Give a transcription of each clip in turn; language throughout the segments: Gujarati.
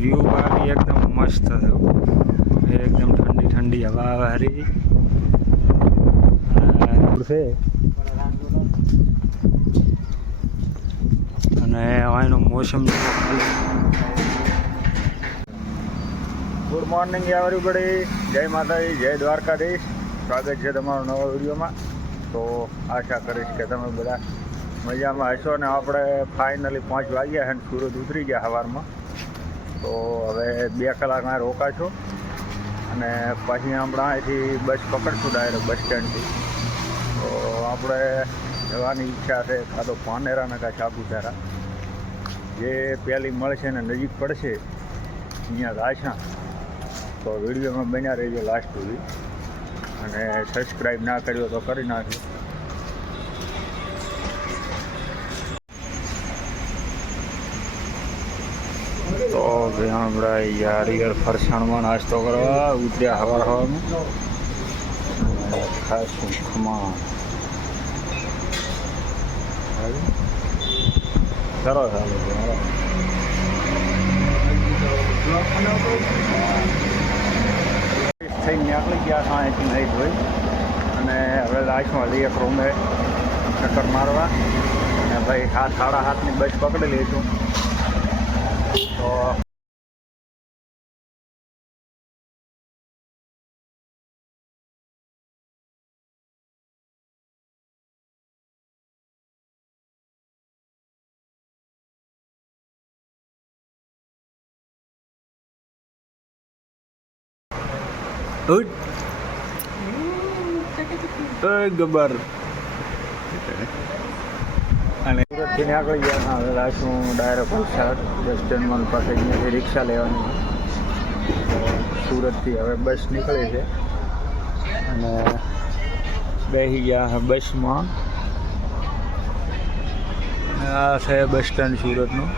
વ્યૂ બાકી એકદમ મસ્ત થયું, એકદમ ઠંડી ઠંડી હવા હારી છે અને અહીંનું મોસમ. ગુડ મોર્નિંગ એવરીબડી, જય માતાજી, જય દ્વારકાધીશ. સ્વાગત છે તમારું નવા વિડીયોમાં. તો આશા કરીશ કે તમે બધા મજામાં હશો ને આપણે ફાઇનલી 5 વાગ્યા છે અને સુરત ઉતરી ગયા સવારમાં. તો હવે 2 કલાક અહીં રોકાશો અને પછી આપણે અહીંથી બસ પકડશું ડાયરેક્ટ બસ સ્ટેન્ડથી. તો આપણે જવાની ઈચ્છા છે કાં તો પાનેરા ને કાં સાપુતારા, જે પહેલી મળશે ને નજીક પડશે અહીંયા રાશા. તો વિડીયોમાં બન્યા રહેજો લાસ્ટ સુધી અને સબસ્ક્રાઈબ ના કર્યો તો કરી નાખજો. તો આપણે યાર ફરસાણમાં નાસ્તો કરવા ઉતર્યા હવાર હવામાં ખાસ ખમણ. સરસ ચાલે છે થઈ નીકળી ગયા અહીંથી નહીં ધોઈ અને હવે લાસ્ટમાં લઈએ એક રૂમે ચક્કર મારવા અને ભાઈ 7:30ની બસ પકડી લઈશું. તો ગબર અને સુરતથી નીકળી ગયા. હવે લાસ્ટમાં ડાયરેક્ટ વલસાડ બસ સ્ટેન્ડમાં પાસે અહીંયાથી રિક્ષા લેવાની. સુરતથી હવે બસ નીકળે છે અને બેસી ગયા બસમાં. આ છે બસ સ્ટેન્ડ સુરતનું.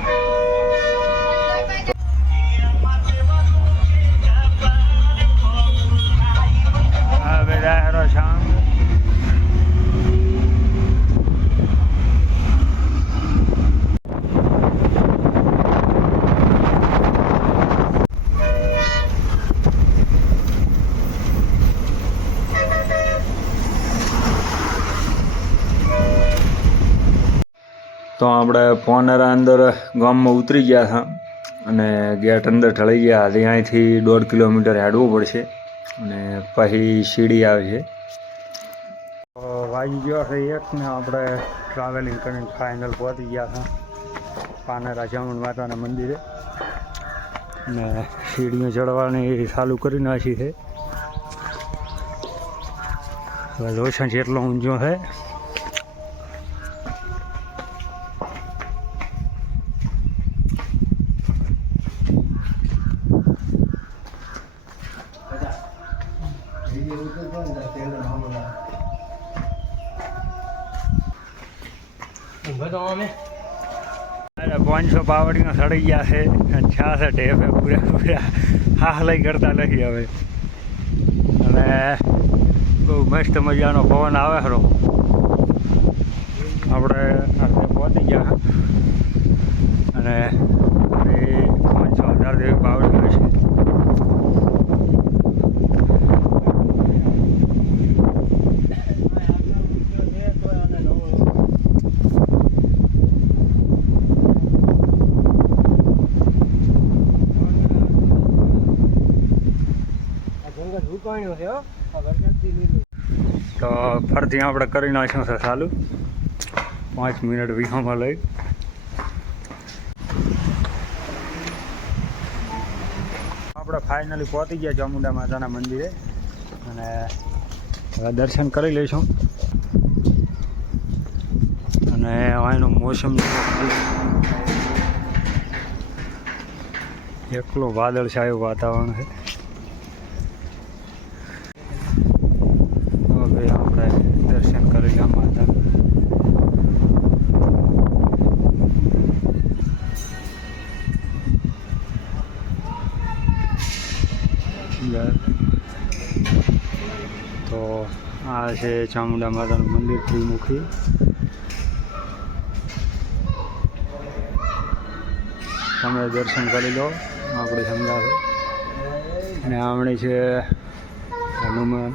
તો આપણે પાનેરા અંદર ગામમાં ઉતરી ગયા હતા અને ગેટ અંદર ઢળી ગયા. અહીંયાથી 1.5 કિલોમીટર હેડવું પડશે અને પછી સીડી આવે છે. વાગી ગયો છે 1 ને આપણે ટ્રાવેલિંગ કરીને ફાઇનલ પહોંચી ગયા હતા પાનેરા ચામુંડ માતાના મંદિરે અને સીડીઓ ચડવાની ચાલુ કરી નાખી છે. હવે લોસણ જેટલો ઊંચો છે. અરે 500 પાવડીનો સડી ગયા છે અને 66 ઢેફે પૂરા હા લઈ કરતા નથી હવે. અને બહુ મસ્ત મજાનો પવન આવે ખરો. આપણે પહોંચી ગયા અને 500,000 જેવી પાવડી છે. તો ફરતી આપણે કરી નાખ્યું છે ચાલુ 5 મિનિટ વીહોમાં લઈ. આપણે ફાઇનલી પહોંચી ગયા ચામુંડા માતાના મંદિરે અને હવે દર્શન કરી લઈશું. અને અહીંનું મોસમ એકલો વાદળછાયું વાતાવરણ છે. આપણે દર્શન કરી ગયા માતા. તો આ છે ચામુંડા માતાનું મંદિર ત્રિમુખી. તમે દર્શન કરી લો આપણી સંગા છે અને આમણી છે હનુમાન.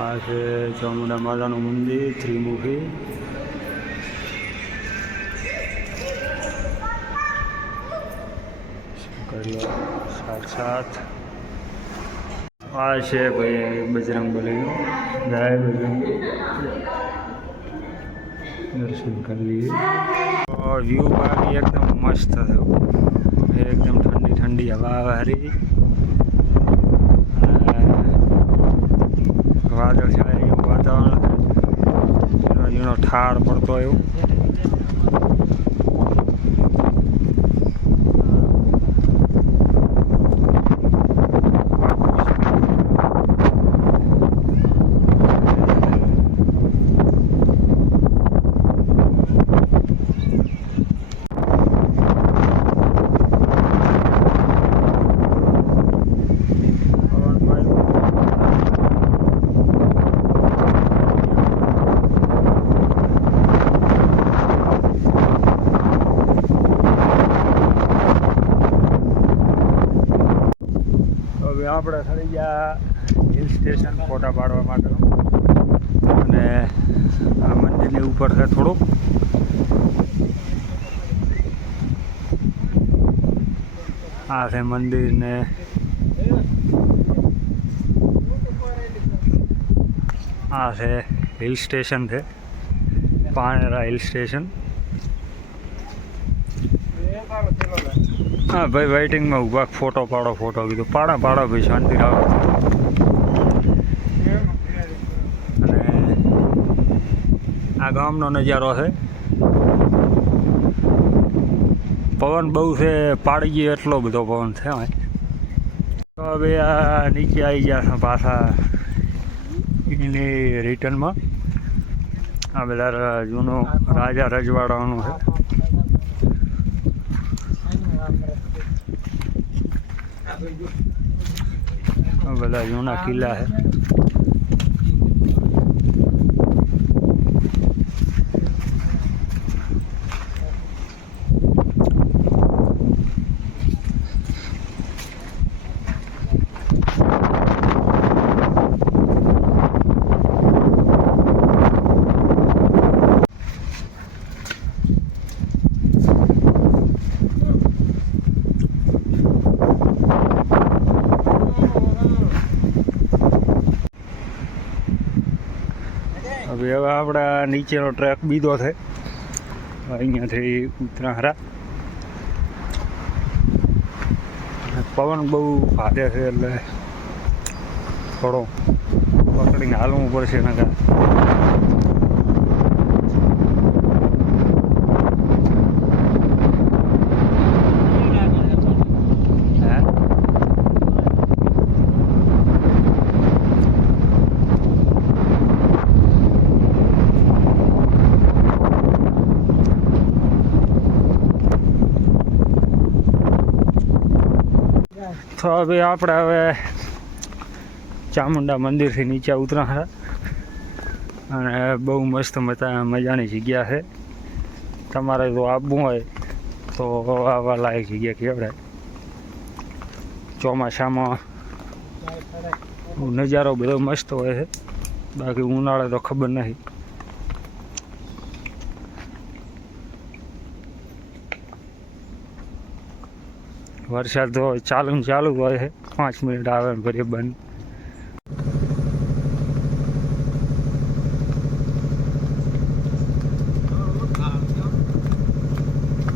આ છે ચામુંડા માતાનું મંદિર ત્રિમુખી. સાક્ષાત આ છે ભાઈ બજરંગબલીનું. જય બજરંગ. દર્શન કરી લઈએ. વ્યૂ બાકી એકદમ મસ્ત થયું. એકદમ ઠંડી ઠંડી હવા આવે હરી. વાદળ છાય એવું વાતાવરણ. ઝીણો ઠાર પડતો એવું. આપણે થઈ ગયા હિલ સ્ટેશન ફોટા પાડવા માટેનું. અને આ મંદિરની ઉપર છે થોડુંક. આ છે મંદિર ને આ છે હિલ સ્ટેશન છે, પાનેરા હિલ સ્ટેશન. હા ભાઈ વેઇટિંગમાં ઊભા, ફોટો પાડો કીધું. પાડો ભાઈ, શાંતિ રાખો. અને આ ગામનો નજારો છે. પવન બહુ છે, પાડી ગયો એટલો બધો પવન છે. તો હવે આ નીચે આવી ગયા છે પાછા એની રિટર્નમાં. આ બધા જૂનું રાજા રજવાડાનું છે. બધા જૂના કિલ્લા છે. હવે આપણા નીચેનો ટ્રેક બીજો છે. અહીંયાથી ઉત્તરાહરા. પવન બહુ ભારે છે એટલે થોડો પકડીને હાલવું પડશે. નકા તો આપણે ચામુંડા મંદિરથી નીચે ઉતરા. અને બહુ મસ્ત મજાની જગ્યા છે. તમારે જો આવવું હોય તો આવવા લાયક જગ્યા કહેવાય. ચોમાસામાં નજારો બધો મસ્ત હોય છે. બાકી ઉનાળે તો ખબર નથી. વરસાદ તો ચાલુ હોય છે. 5 મિનિટ આવે ને ફરી બંધ.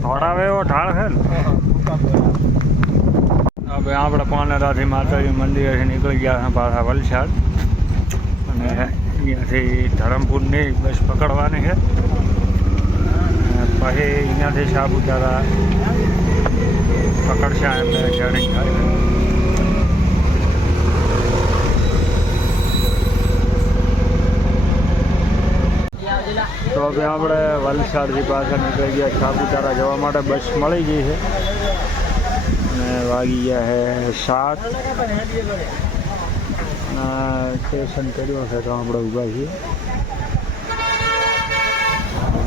થોડાવે એવો ઢાળ છે ને. હવે આપણે પાનેરાથી માતાજી મંદિરેથી નીકળી ગયા પાછા વલસાડ. અને અહીંયાથી ધરમપુરની બસ પકડવાની છે. પછી અહીંયાથી સાપુતારા પકડશે એટલે જર્ની થાય. તો હવે આપણે વલસાડથી પાછા નીકળી ગયા સાપુતારા જવા માટે. બસ મળી ગઈ છે અને વાગી ગયા છે 7. સ્ટેશન કર્યું છે તો આપણે ઊભા છીએ.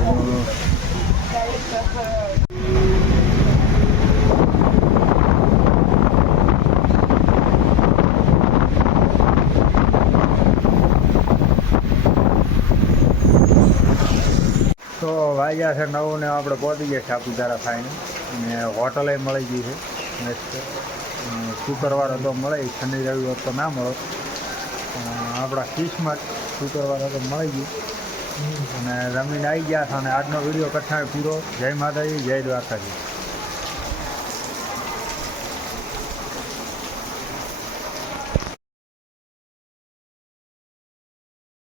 તો વાગ્યા છે 9 ને આપણે પહોંચી ગયા સાપુતારા ફાઈને અને હોટલે મળી ગઈ છે મસ્ત. શુક્રવારે તો મળે, શનિ રવિવાર તો ના મળે. આપણા કિસ્મત શુક્રવારે તો મળી ગયું અને જમીન આવી ગયા છે. અને આજનો વિડીયો કથા પૂરો. જય માતાજી, જય દ્વારકાજી.